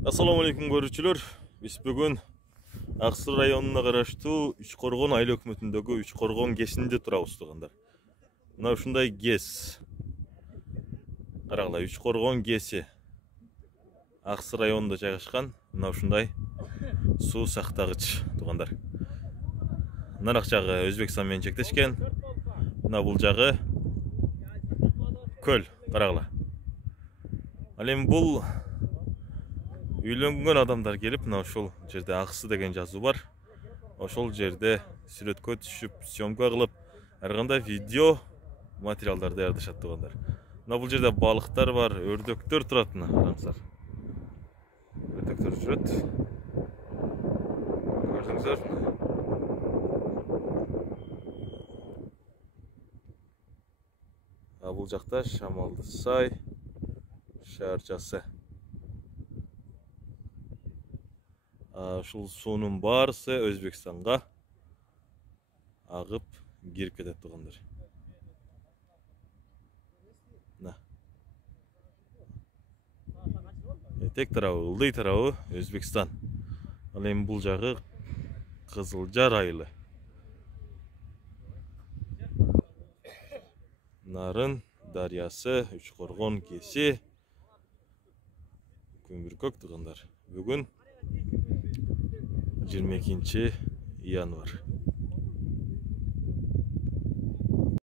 Assalamu alaikum көрүүчүлөр. Биз бүгүн Аксыр районуна караштуу Үчкоргон айыл өкмөтүндөгү Үчкоргон кесинде турабыз туугандар. Мына ушундай кес. Карагыла, Үчкоргон кеси Аксыр районунда жайгашкан. Мына ушундай суу сактагыч туугандар. Нарак жагы Өзбекстан менен чектешкен. Мына бул жагы көл, карагыла. Ал эми бул үйлөнгөн адамдар келип, мына ошол жерде Аксы деген жазуу бар. Ошол жерде сүрөткө түшүп, съемка кылып, ар кандай видео материалдар даярдашат туугандар. Мына бул жерде балыктар бар, өрдөктөр турат, мына караңыздар. Өрдөктөр жүрөт. Көрдүңүздөр. Бул жакта Шамалды сай шаарчасы. Ушул суунун баарысы Өзбекстанга агып кирип кетет туугандар. Мына. Этек тарабы, ылдый тарабы Өзбекстан. Ал эми бул жагы Кызылжар айылы. Нарын дарыясы, Үчкоргон кеси, Күмбүркөк туугандар. Бүгүн 22 январь.